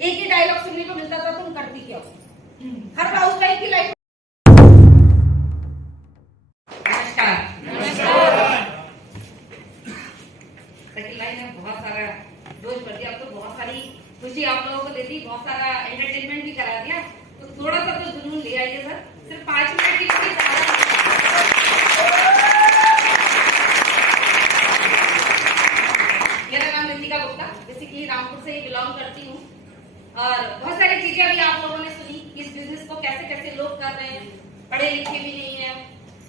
एक ही डायलॉग सुनने को मिलता था, तुम करती क्या हो। हर हाउस वाइफ की लाइफ। नमस्कार। सकील भाई ने बहुत सारा जोश भर दिया, अब तो बहुत सारी खुशी आप लोगों को दे दी, बहुत सारा एंटरटेनमेंट भी करा दिया, तो थोड़ा सा तो जुनून ले आइए सर, सिर्फ 5 मिनट के लिए। मेरा नाम रितिका गुप्ता, बेसिकली रामपुर से ही बिलोंग करती हूँ और बहुत सारी चीजें अभी आप लोगों ने सुनी कि इस बिजनेस को कैसे कैसे लोग कर रहे हैं, पढ़े लिखे भी नहीं है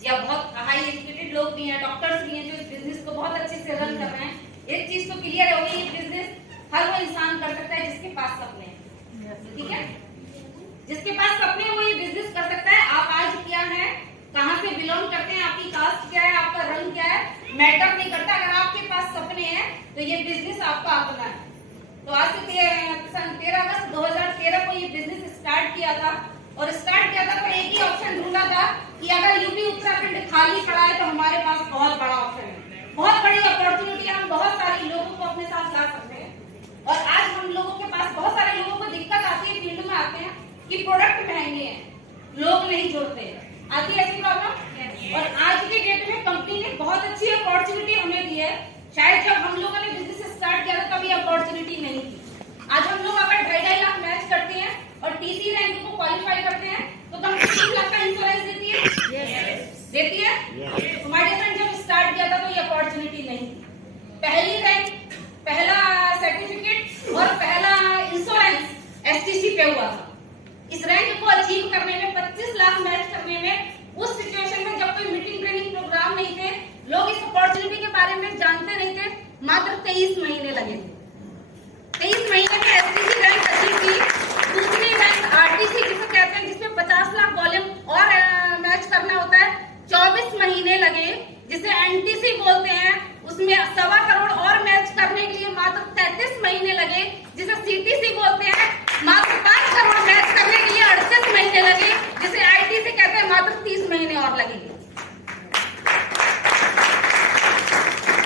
या बहुत हाई एजुकेटेड लोग भी हैं, डॉक्टर्स भी हैं जो इस बिजनेस को बहुत अच्छे से रन कर रहे हैं। एक चीज तो क्लियर हो गई, ये बिजनेस हर वो इंसान कर सकता है जिसके पास सपने हैं, ठीक है, जिसके पास सपने वो ये बिजनेस कर सकता है। आप आज क्या है, कहाँ से बिलोंग करते हैं, आपकी कास्ट क्या है, आपका रंग क्या है, मैटर नहीं करता। अगर आपके पास सपने हैं तो ये बिजनेस आपका अपना है। तो आज से 13 अगस्त 2013 को ये बिजनेस स्टार्ट किया था और स्टार्ट किया था तो एक ही ऑप्शन ढूंढा था कि अगर यूपी उत्तराखंड खाली पड़ा है तो हमारे पास बहुत बड़ा ऑप्शन है, बहुत बड़ी अपॉर्चुनिटी है, हम बहुत सारे लोगों को अपने साथ ला सकते हैं। और आज हम लोगों के पास बहुत सारे लोगों को दिक्कत आती है, फील्ड में आते हैं कि प्रोडक्ट महंगे हैं, लोग नहीं जोड़ते, आती है ऐसी प्रॉब्लम। और आज के डेट में कंपनी ने बहुत अच्छी अपॉर्चुनिटी हमें दी है। शायद जब हम लोगों ने बिजनेस स्टार्ट किया था तभी अपॉर्चुनिटी नहीं थी। आज हम लोग अगर 2.5 लाख मैच करते हैं और टीसी रैंक को क्वालिफाई करते हैं तो कंपनी 3 लाख का इंश्योरेंस देती है, देती है। हमारे फ्रेंड जब स्टार्ट किया था तो ये अपॉर्चुनिटी नहीं थी। पहली रैंक, पहला सर्टिफिकेट और पहला इंश्योरेंस एसटीसी पे हुआ था। इस रैंक को अचीव करने में, 25 लाख मैच करने में, उस सिचुएशन में जब कोई मीटिंग ट्रेनिंग प्रोग्राम नहीं थे, लोग इस अपॉर्चुनिटी के बारे में जानते नहीं थे, मात्र 23 महीने लगे थे। 23 महीने में एसटीसी रैंक अचीव की। दूसरी रैंक आरटीसी जिसे कहते हैं, जिसमें 50 लाख वॉल्यूम और मैच करना होता है, 24 महीने लगे। जिसे एनटीसी बोलते हैं, उसमें 1.25 करोड़ और मैच करने के लिए मात्र 33 महीने लगे। जिसे सीटीसी बोलते हैं, मात्र 5 करोड़ मैच करने के लिए 38 महीने लगे। जिसे आईटीसी कहते हैं, मात्र 30 महीने और लगेंगे।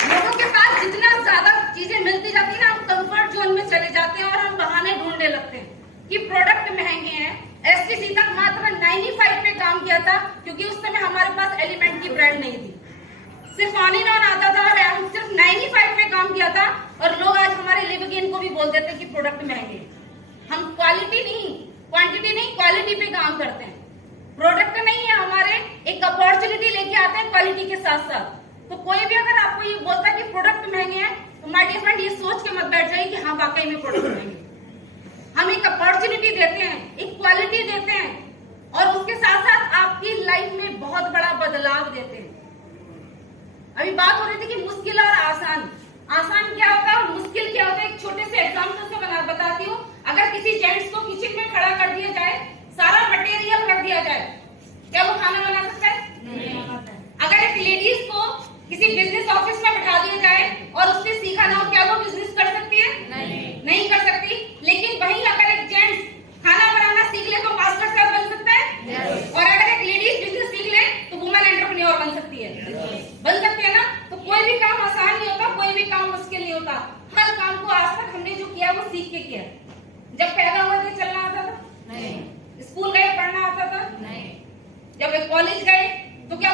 लोगों के पास जितना ज्यादा चीजें मिलती जाती है ना, हम कंफर्ट जोन में चले जाते हैं और हम बहाने ढूंढने लगते हैं कि प्रोडक्ट महंगे हैं। एसटीसी तक मात्र 95 पे काम किया था क्योंकि उस समय हमारे पास एलिमेंट की ब्रांड नहीं थी, सिर्फ ऑन इन ऑन आता था और हम सिर्फ 95 पे काम किया था। और लोग आज हमारे लिव अगेन को भी बोल देते हैं कि प्रोडक्ट महंगे। हम क्वालिटी नहीं, क्वांटिटी नहीं, क्वालिटी पे काम करते हैं। प्रोडक्ट नहीं है हमारे, एक अपॉर्चुनिटी लेके आते हैं क्वालिटी के साथ साथ। तो कोई भी अगर आपको ये बोलता है कि प्रोडक्ट महंगे हैं तो माय डियर फ्रेंड, ये सोच के मत बैठ जाइए कि हाँ वाकई में प्रोडक्ट महंगे। हम एक अपॉर्चुनिटी देते हैं, एक क्वालिटी देते हैं और उसके साथ साथ आपकी लाइफ में बहुत बड़ा बदलाव देते हैं। अभी बात हो रही थी कि मुश्किल और आसान, आसान क्या होता है और मुश्किल क्या होता है। एक छोटे से एग्जाम्पल से बताती हूँ। अगर किसी जेंट्स को किचन में खड़ा कर दिया जाए, सारा मटेरियल रख दिया जाए, क्या वो खाना बना सकता है? नहीं। अगर एक लेडीज को किसी बिजनेस ऑफिस में बैठा दिया जाए और उससे सीखा ना हो, क्या वो बिजनेस कर सकती है? नहीं कर सकती। लेकिन वहीं अगर एक जेंट्स खाना बनाना सीख ले तो मास्टर शेफ बन सकता है। और अगर एक लेडीज बिजनेस सीख ले तो वुमेन एंटरप्रेन्योर बन सकती है, बन सकती है ना। तो कोई भी काम आसान नहीं होता, कोई भी काम मुश्किल नहीं होता। हर काम को आज तक हमने जो किया वो सीख के किया। जब पैदा हुए थे चलना आता था? नहीं। स्कूल गए पढ़ना आता था? नहीं। जब कॉलेज गए तो क्या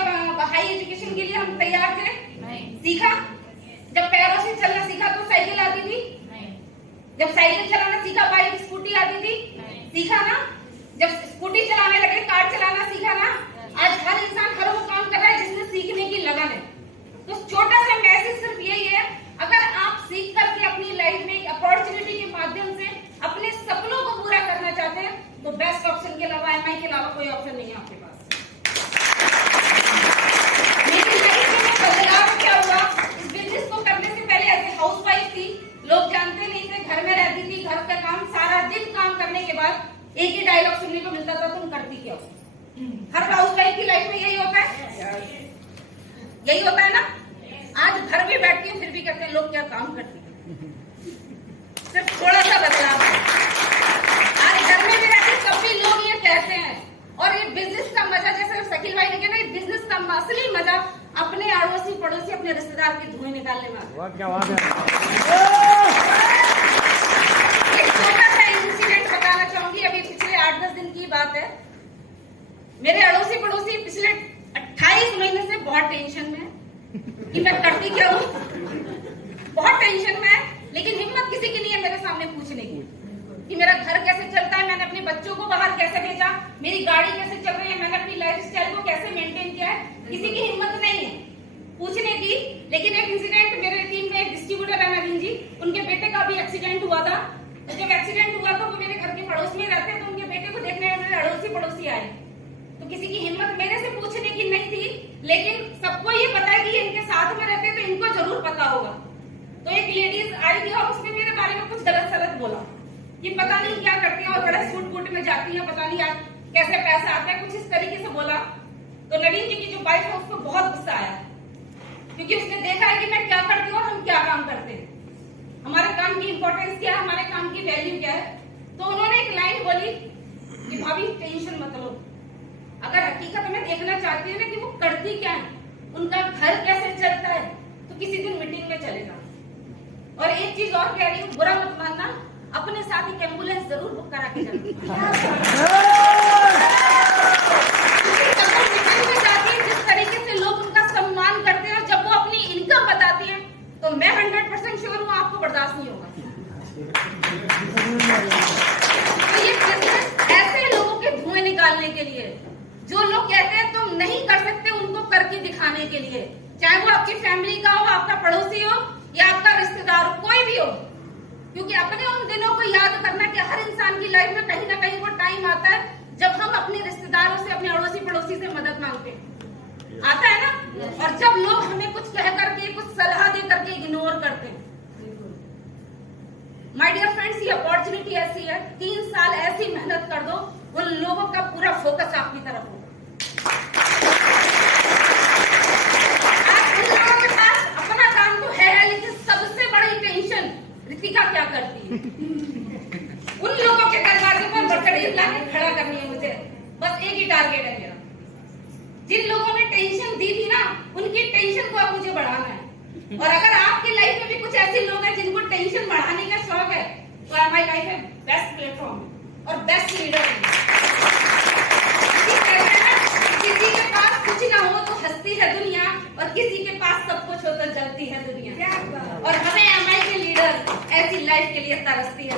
हाई एजुकेशन के लिए हम तैयार थे? नहीं। सीखा। जब पैरों से चलना सीखा तो साइकिल आती थी? नहीं। जब साइकिल चलाना सीखा, बाइक स्कूटी आती थी? नहीं। सीखा ना। जब स्कूटी चलाने लगे, कार चलाना सीखा ना। आज हर इंसान हर वो काम कर रहा है जिसने सीखने की लगन है। तो छोटा सा मैसेज सिर्फ यही है, अगर आप सीख करके अपनी लाइफ में एक अपॉर्चुनिटी के माध्यम से अपने सपनों को पूरा करना चाहते हैं तो बेस्ट ऑप्शन के अलावा, एमआई के अलावा कोई ऑप्शन नहीं है आपके पास। मेरी लाइफ में बदलाव क्या हुआ, इस बिजनेस को करने से पहले ऐसे हाउस वाइफ थी, लोग जानते नहीं थे, घर में रहती थी, घर का काम, सारा दिन काम करने के बाद एक ही डायलॉग सुनने को मिलता था, तुम करती क्या हो। हर हाउस वाइफ की लाइफ में यही होता है, यही होता है ना। आज घर में बैठती हूँ फिर भी कहते हैं लोग क्या काम करती है। सिर्फ थोड़ा सा बदलाव है। आज घर में भी रहते तब भी लोग ये कहते हैं। और ये बिजनेस का मजा, जैसे शकील भाई ने कहा ना, बिजनेस का असली मजा अपने अड़ोसी पड़ोसी, अपने रिश्तेदार की धुएं निकालने में। एक छोटा सा बात है, मेरे अड़ोसी पड़ोसी पिछले 28 महीने से बहुत टेंशन में है कि मैं करती क्या हूँ, बहुत टेंशन में है, लेकिन हिम्मत किसी की नहीं है मेरे सामने पूछने की कि मेरा घर कैसे चलता है, मैंने अपने बच्चों को बाहर कैसे भेजा, मेरी गाड़ी कैसे चल रही है, मैंने अपनी लाइफस्टाइल को कैसे मेंटेन किया है, किसी की हिम्मत नहीं है पूछने की। लेकिन एक इंसिडेंट, मेरे टीम में एक डिस्ट्रीब्यूटर है नवीन जी, उनके बेटे का भी एक्सीडेंट हुआ था। तो जब एक्सीडेंट हुआ तो वो मेरे घर के पड़ोस में रहते, तो उनके बेटे को देखने मेरे अड़ोसी पड़ोसी आए, तो किसी की हिम्मत मेरे से पूछने की नहीं थी, लेकिन सबको ये पता है कि ये इनके साथ में रहते तो इनको जरूर पता होगा। तो एक लेडीज आई थी और उसने मेरे बारे में कुछ गलत सलत बोला कि पता नहीं क्या करती है और बड़े सूट बूट में जाती है, पता नहीं आज कैसे पैसा आता है, कुछ इस तरीके से बोला। तो नवीन जी की जो वाइफ है उसको बहुत गुस्सा आया, क्योंकि उसने देखा है कि मैं क्या करती हूँ और हम क्या काम करते हैं, हमारे काम की इंपॉर्टेंस क्या है, हमारे काम की वैल्यू क्या है। तो उन्होंने एक लाइन बोली कि भाभी टेंशन मत लो, अगर हकीकत में देखना चाहती है ना कि वो करती क्या है, उनका घर कैसे चलता है, तो किसी दिन मीटिंग में चले जाओ। और एक चीज और कह रही हूँ, बुरा मत मानना, अपने साथ एक एम्बुलेंस जरूर बुक करा के जाना। जिस तरीके से लोग उनका सम्मान करते हैं और जब वो अपनी इनकम बताती हैं, तो मैं 100% श्योर हूँ आपको बर्दाश्त नहीं होगा। तो ये बिजनेस ऐसे लोगों के धुएं निकालने के लिए, जो लोग कहते हैं तुम नहीं कर सकते, उनको करके दिखाने के लिए, चाहे वो आपकी फैमिली का हो, आपका पड़ोसी हो या आपका रिश्तेदार हो, कोई भी हो। क्योंकि अपने उन दिनों को याद करना कि हर इंसान की लाइफ में कहीं ना कहीं वो टाइम आता है जब हम अपने रिश्तेदारों से, अपने अड़ोसी पड़ोसी से मदद मांगते हैं, आता है ना। और जब लोग हमें कुछ कह करके, कुछ सलाह दे करके इग्नोर करते हैं। माय डियर फ्रेंड्स, ये अपॉर्चुनिटी ऐसी है, 3 साल ऐसी मेहनत कर दो, उन लोगों का पूरा फोकस आपकी तरफ होगा। रितिका क्या करती है, उन लोगों के दरवाजे पर मर्सिडीज लाके खड़ा करनी है मुझे, बस एक ही टारगेट है मेरा। जिन लोगों ने टेंशन दी थी ना, उनकी टेंशन को अब मुझे बढ़ाना है। और अगर आपकी लाइफ में भी कुछ ऐसे लोग हैं जिनको टेंशन बढ़ाने का शौक है, तो माय लाइफ है बेस्ट प्लेटफॉर्म और बेस्ट लीडर है। किसी के पास कुछ ना हो तो हंसती है दुनिया, और किसी के पास सब कुछ हो तो जलती है दुनिया। और हमें एमआई के लीडर ऐसी लाइफ के लिए तरसती है।